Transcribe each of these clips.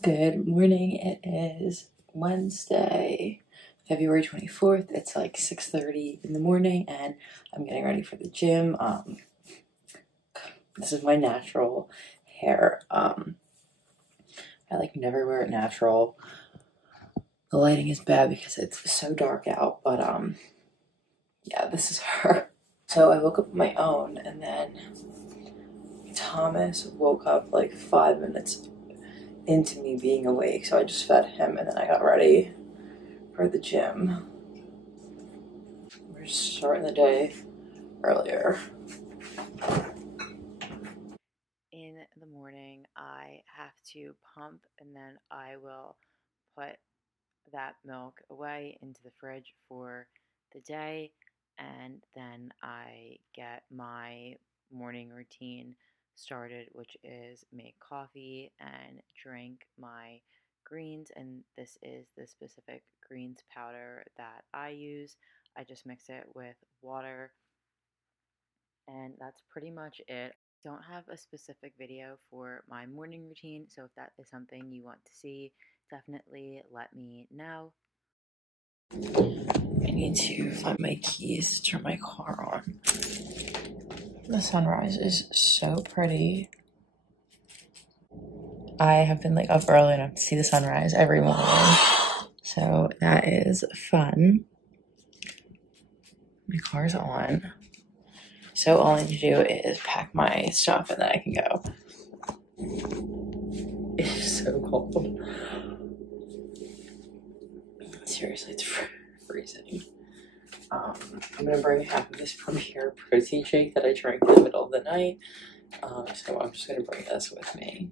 Good morning. It is Wednesday, February 24th. It's like 6:30 in the morning and I'm getting ready for the gym. This is my natural hair. I like never wear it natural. The lighting is bad because it's so dark out, but yeah, this is her. So I woke up on my own and then Thomas woke up like 5 minutes into me being awake, so I just fed him and then I got ready for the gym. We're starting the day earlier. In the morning, I have to pump and then I will put that milk away into the fridge for the day, and then I get my morning routine started, which is make coffee and drink my greens. And this is the specific greens powder that I use. I just mix it with water, and that's pretty much it. Don't have a specific video for my morning routine, so if that is something you want to see, definitely let me know. I need to find my keys to turn my car on. The sunrise is so pretty. I have been like up early enough to see the sunrise every morning, so that is fun. My car's on, so all I need to do is pack my stuff and then I can go. It's so cold. Seriously, it's freezing. I'm gonna bring half of this Premier protein shake that I drank in the middle of the night. So I'm just gonna bring this with me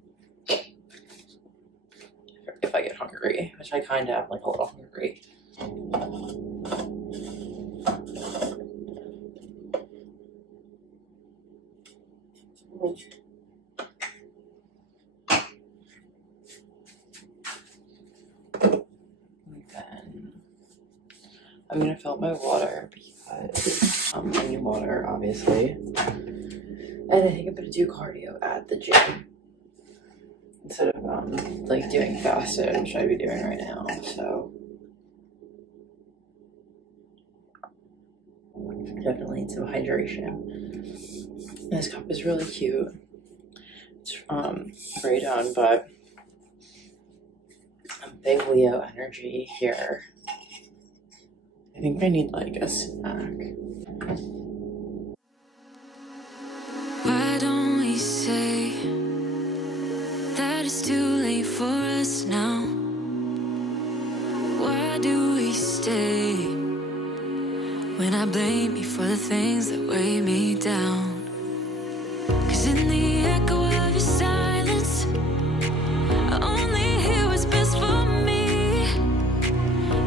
if I get hungry, which I kind of am like a little hungry. And then I'm gonna fill up my water because I need water, obviously. And I think I'm gonna do cardio at the gym instead of like doing fasted, which I'd be doing right now. So definitely need some hydration. This cup is really cute. It's very done, but big Leo energy here. I think I need like a snack. Why don't we say that it's too late for us now? Why do we stay when I blame you for the things that weigh me down? 'Cause in the echo of your silence, I only hear what's best for me.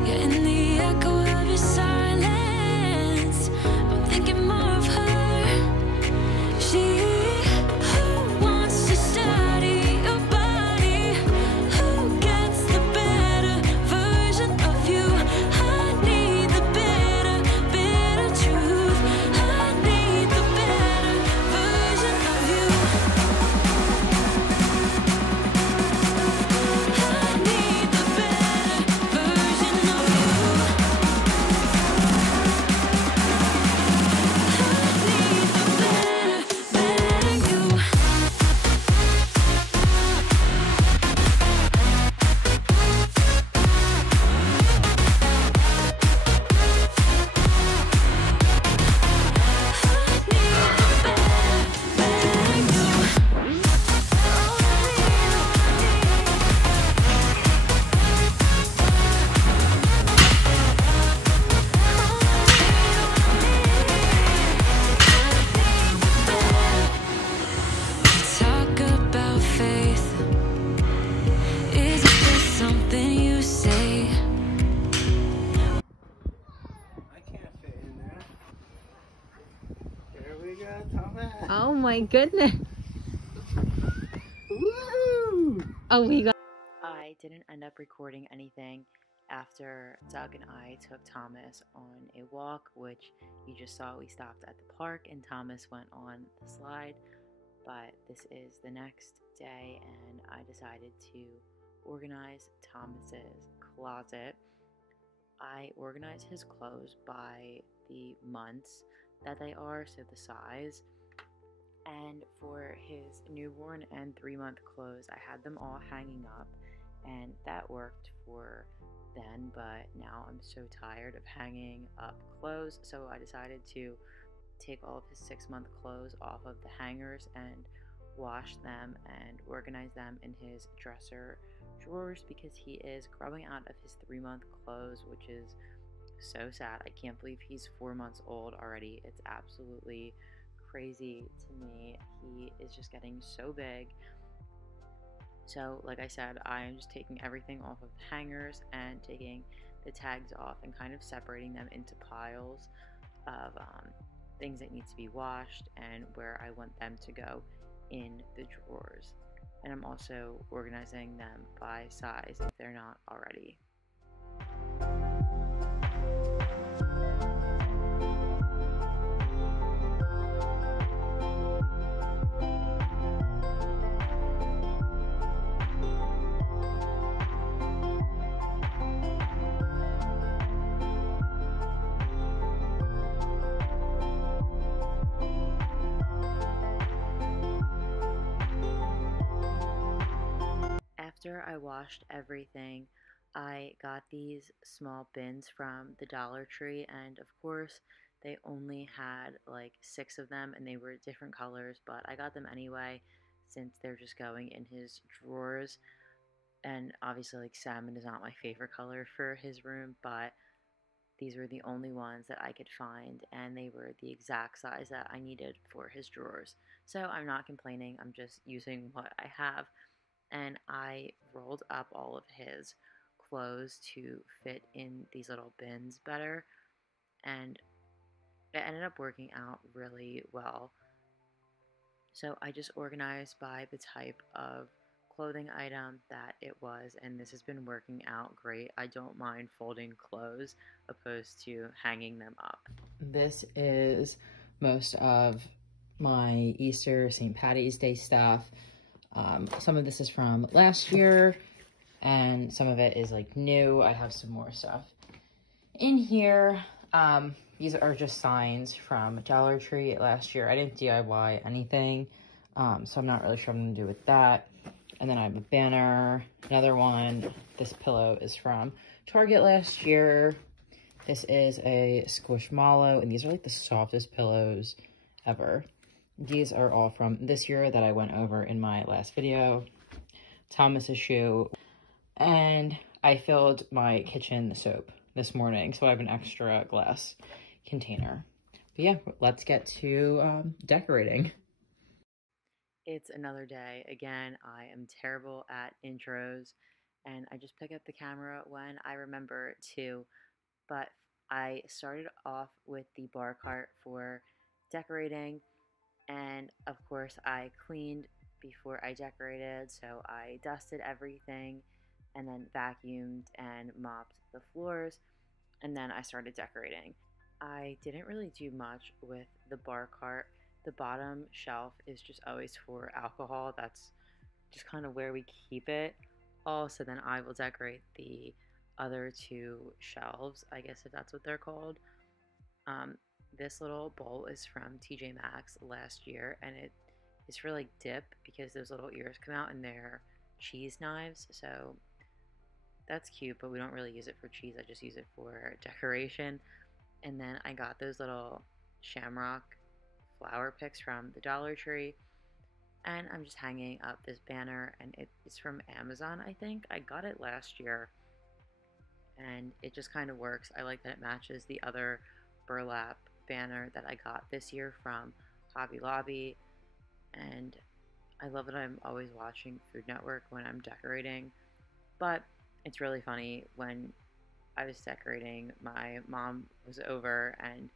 Yeah, in the echo of your silence, I'm thinking more of her. She who wants to study your body, who gets the better version of you. I need the bitter truth. I need the better version of you. I need the better version of you. I need the better you. Talk about faith. Is it just something you say? I can't fit in there. There we go, Thomas. Oh my goodness. Woo! Oh, we got. I didn't end up recording anything after Doug and I took Thomas on a walk, which you just saw. We stopped at the park and Thomas went on the slide. But this is the next day and I decided to organize Thomas's closet. I organize his clothes by the months that they are, so the size. And for his newborn and 3-month clothes, I had them all hanging up, and that worked for then. But now I'm so tired of hanging up clothes, so I decided to take all of his 6-month clothes off of the hangers and wash them and organize them in his dresser drawers, because he is growing out of his 3-month clothes, which is so sad. I can't believe he's 4 months old already. It's absolutely crazy to me. He is just getting so big. So, like I said, I am just taking everything off of the hangers and taking the tags off and kind of separating them into piles of things that need to be washed and where I want them to go in the drawers. And I'm also organizing them by size if they're not already. After I washed everything, I got these small bins from the Dollar Tree, and of course, they only had like 6 of them and they were different colors, but I got them anyway since they're just going in his drawers. And obviously, like, salmon is not my favorite color for his room, but these were the only ones that I could find, and they were the exact size that I needed for his drawers. So I'm not complaining, I'm just using what I have. And I rolled up all of his clothes to fit in these little bins better, and it ended up working out really well. So I just organized by the type of clothing item that it was, and this has been working out great. I don't mind folding clothes opposed to hanging them up. This is most of my Easter, St. Patty's Day stuff. Some of this is from last year, and some of it is like new. I have some more stuff in here. These are just signs from Dollar Tree last year. I didn't DIY anything, so I'm not really sure what I'm gonna do with that. And then I have a banner, another one. This pillow is from Target last year. This is a Squishmallow, and these are like the softest pillows ever. These are all from this year that I went over in my last video. Thomas's shoe. And I filled my kitchen soap this morning, so I have an extra glass container. But yeah, let's get to decorating. It's another day. Again, I am terrible at intros, and I just pick up the camera when I remember to. But I started off with the bar cart for decorating, and of course I cleaned before I decorated, so I dusted everything and then vacuumed and mopped the floors, and then I started decorating. I didn't really do much with the bar cart. The bottom shelf is just always for alcohol. That's just kind of where we keep it. Also, then I will decorate the other 2 shelves, I guess, if that's what they're called. This little bowl is from TJ Maxx last year, and it is for like dip because those little ears come out and they're cheese knives. So that's cute, but we don't really use it for cheese. I just use it for decoration. And then I got those little shamrock flower picks from the Dollar Tree, and I'm just hanging up this banner, and it's from Amazon, I think. I got it last year, and it just kind of works. I like that it matches the other burlap banner that I got this year from Hobby Lobby, and I love that I'm always watching Food Network when I'm decorating. But it's really funny, when I was decorating, my mom was over and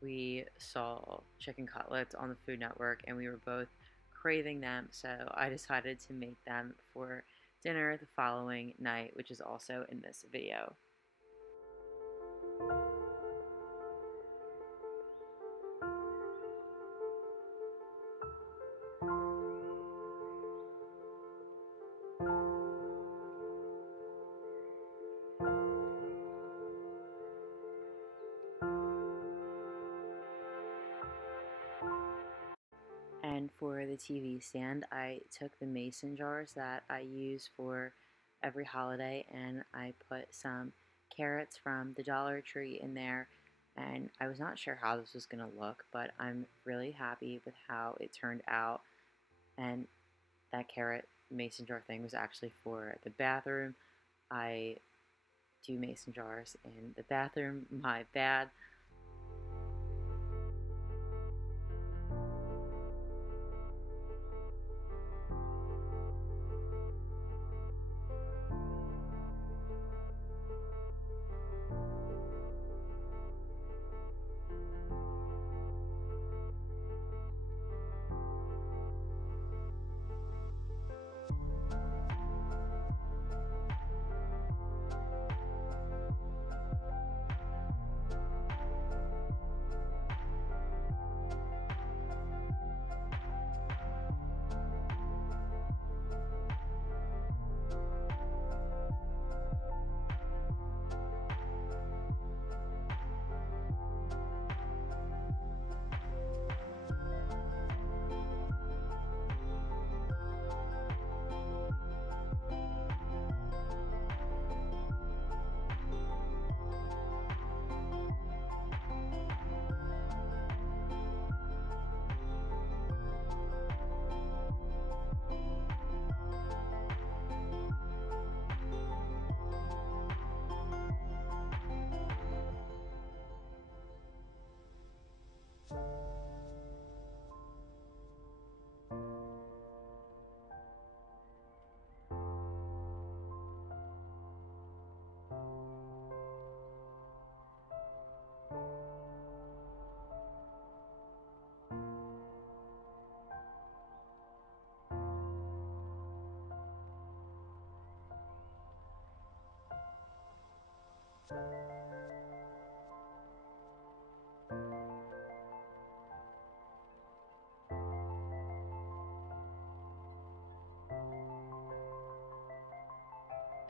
we saw chicken cutlets on the Food Network and we were both craving them, so I decided to make them for dinner the following night, which is also in this video. then for the TV stand, I took the mason jars that I use for every holiday and I put some carrots from the Dollar Tree in there. And I was not sure how this was going to look, but I'm really happy with how it turned out. And that carrot mason jar thing was actually for the bathroom. I do mason jars in the bathroom, my bad.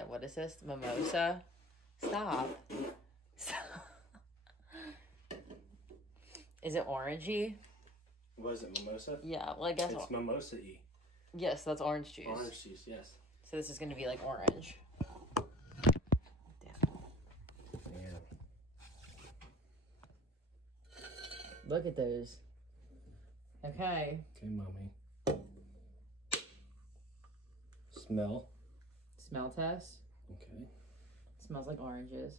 What is this? Mimosa? Stop. Is it orangey? Was it mimosa? Yeah, well, I guess. It's mimosa-y. Yes, that's orange juice. Orange juice, yes. So this is going to be like orange. Damn. Yeah. Look at those. Okay. Okay, mommy. Smell. Smell test. Okay. Smells like oranges.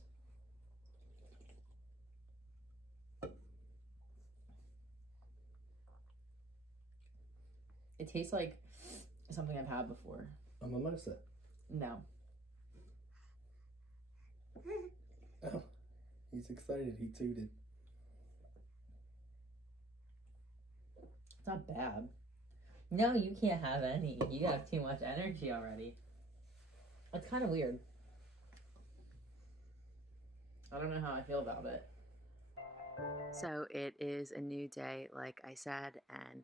It tastes like something I've had before. A mimosa. No. Oh, he's excited. He tooted. It's not bad. No, you can't have any. You have too much energy already. It's kind of weird. I don't know how I feel about it. So it is a new day, like I said, and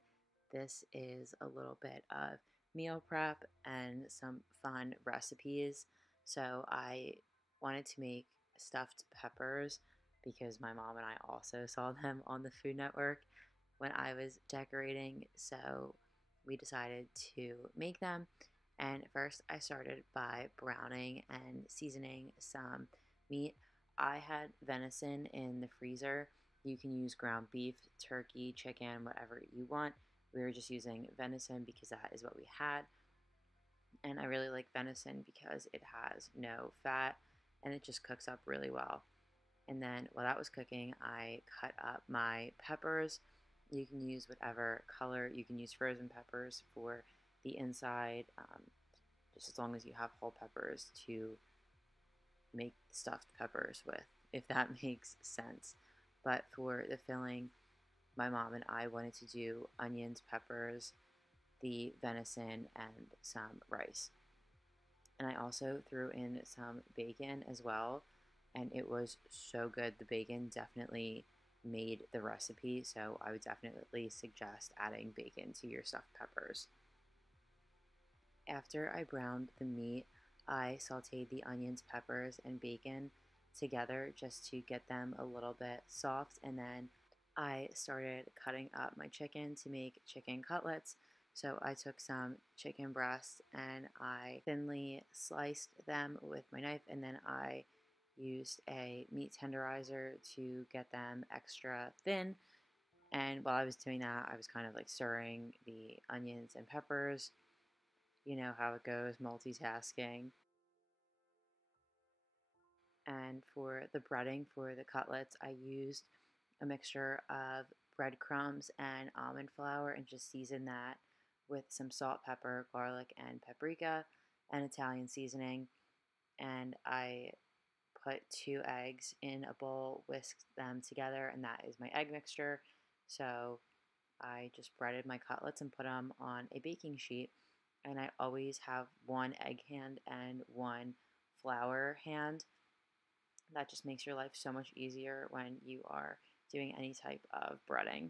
this is a little bit of meal prep and some fun recipes. So I wanted to make stuffed peppers because my mom and I also saw them on the Food Network when I was decorating. So we decided to make them. And first I started by browning and seasoning some meat. I had venison in the freezer. You can use ground beef, turkey, chicken, whatever you want. We were just using venison because that is what we had. And I really like venison because it has no fat and it just cooks up really well. And then while that was cooking, I cut up my peppers. You can use whatever color. You can use frozen peppers for the inside, just as long as you have whole peppers to make stuffed peppers with, if that makes sense. But for the filling, my mom and I wanted to do onions, peppers, the venison, and some rice. And I also threw in some bacon as well, and it was so good. The bacon definitely made the recipe, so I would definitely suggest adding bacon to your stuffed peppers. After I browned the meat, I sauteed the onions, peppers, and bacon together just to get them a little bit soft, and then I started cutting up my chicken to make chicken cutlets. So I took some chicken breasts and I thinly sliced them with my knife, and then I used a meat tenderizer to get them extra thin. And while I was doing that, I was kind of like stirring the onions and peppers. You know how it goes, multitasking. And for the breading for the cutlets, I used a mixture of breadcrumbs and almond flour and just seasoned that with some salt, pepper, garlic, and paprika and Italian seasoning. And I put 2 eggs in a bowl, whisked them together, and that is my egg mixture. So I just breaded my cutlets and put them on a baking sheet. And I always have one egg hand and one flour hand. That just makes your life so much easier when you are doing any type of breading.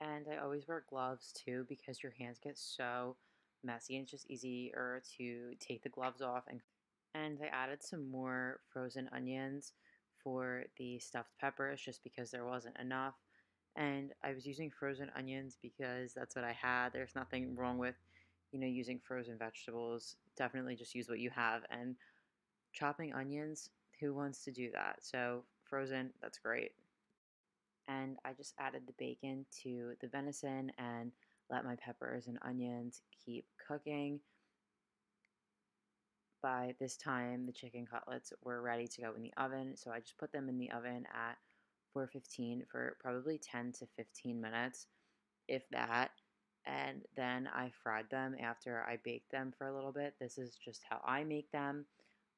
And I always wear gloves too because your hands get so messy and it's just easier to take the gloves off. And I added some more frozen onions for the stuffed peppers just because there wasn't enough. And I was using frozen onions because that's what I had. There's nothing wrong with, using frozen vegetables. Definitely just use what you have. And chopping onions, who wants to do that? So frozen, that's great. And I just added the bacon to the venison and let my peppers and onions keep cooking. By this time, the chicken cutlets were ready to go in the oven, so I just put them in the oven at 415 for probably 10 to 15 minutes, if that. And then I fried them after I baked them for a little bit. This is just how I make them,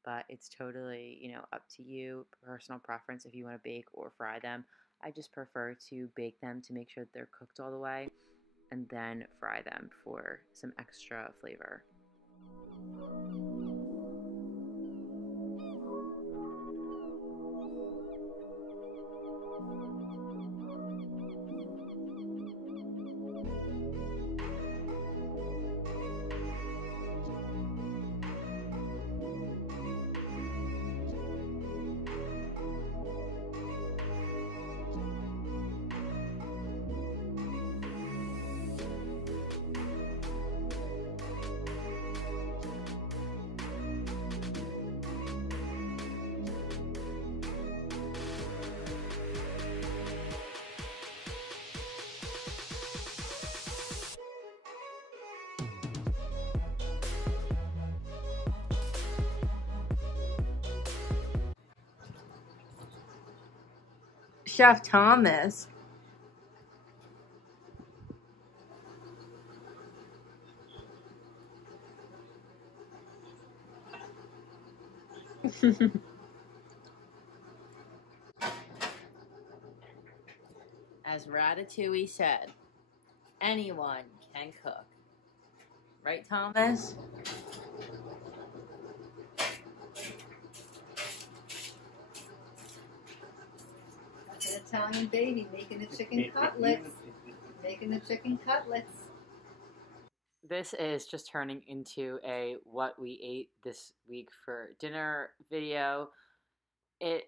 but it's totally, up to you, personal preference if you want to bake or fry them. I just prefer to bake them to make sure that they're cooked all the way and then fry them for some extra flavor. Chef Thomas. As Ratatouille said, anyone can cook. Right, Thomas? That's an Italian baby making the chicken cutlets. Making the chicken cutlets. This is just turning into a what we ate this week for dinner video. It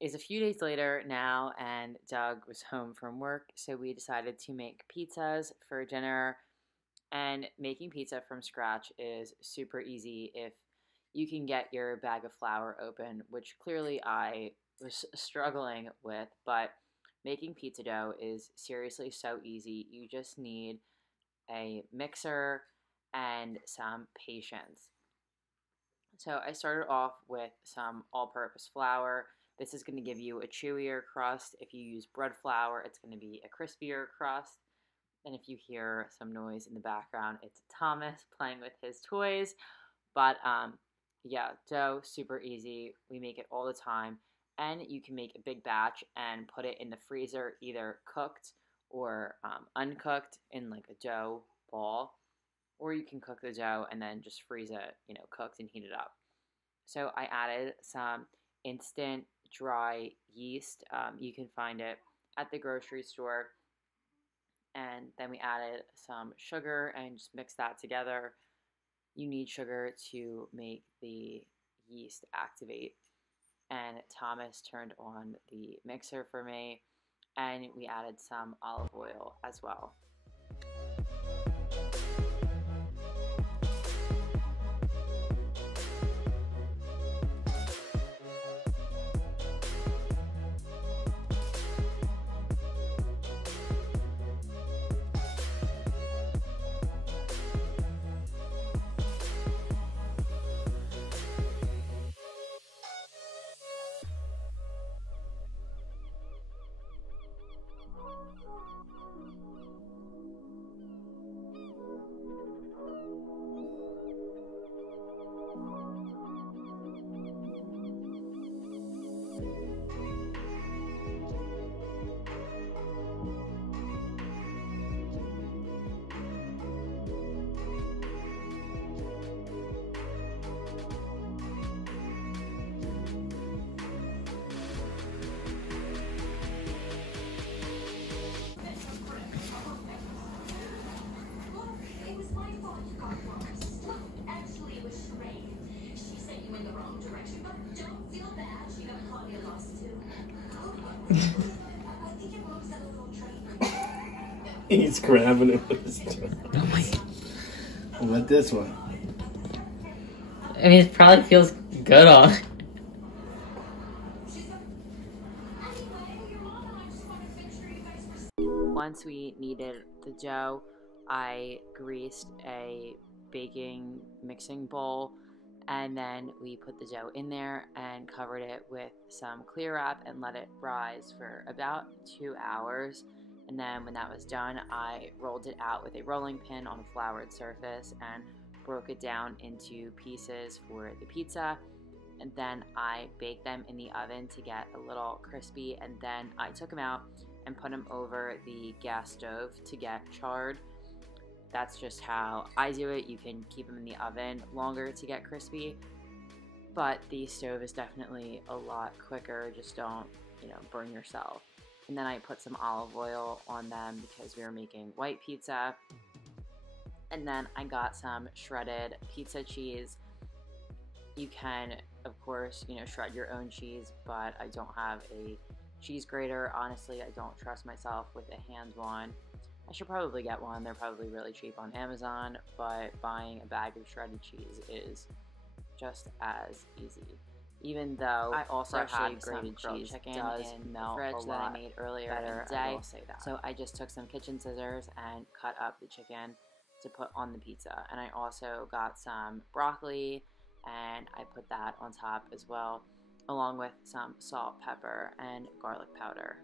is a few days later now, and Doug was home from work, so we decided to make pizzas for dinner. And making pizza from scratch is super easy if you can get your bag of flour open, which clearly I was struggling with, but making pizza dough is seriously so easy. You just need a mixer and some patience. So I started off with some all-purpose flour. This is going to give you a chewier crust. If you use bread flour, it's going to be a crispier crust. And if you hear some noise in the background, it's Thomas playing with his toys. But yeah, dough, super easy. We make it all the time. And you can make a big batch and put it in the freezer, either cooked or uncooked in like a dough ball. Or you can cook the dough and then just freeze it, cooked and heat it up. So I added some instant dry yeast. You can find it at the grocery store. And then we added some sugar and just mixed that together. You need sugar to make the yeast activate. And Thomas turned on the mixer for me. and we added some olive oil as well. He's grabbing it with his tongue. What about this one? I mean, it probably feels good on. Once we kneaded the dough, I greased a baking mixing bowl, and then we put the dough in there and covered it with some clear wrap and let it rise for about 2 hours. And then when that was done, I rolled it out with a rolling pin on a floured surface and broke it down into pieces for the pizza. And then I baked them in the oven to get a little crispy, and then I took them out and put them over the gas stove to get charred. That's just how I do it. You can keep them in the oven longer to get crispy, but the stove is definitely a lot quicker. Just don't, burn yourself. And then I put some olive oil on them because we were making white pizza. And then I got some shredded pizza cheese. You can, of course, shred your own cheese, but I don't have a cheese grater. Honestly, I don't trust myself with a hand one. I should probably get one. They're probably really cheap on Amazon, but buying a bag of shredded cheese is just as easy. Even though I also had grated cheese chicken in the fridge that I made earlier in the day. So I just took some kitchen scissors and cut up the chicken to put on the pizza. And I also got some broccoli and I put that on top as well, along with some salt, pepper, and garlic powder.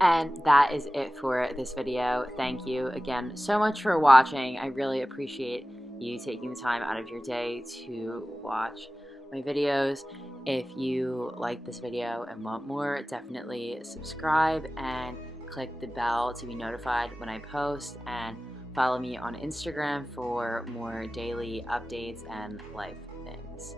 And that is it for this video. Thank you again so much for watching. I really appreciate you taking the time out of your day to watch my videos. If you like this video and want more, definitely subscribe and click the bell to be notified when I post, and follow me on Instagram for more daily updates and life things.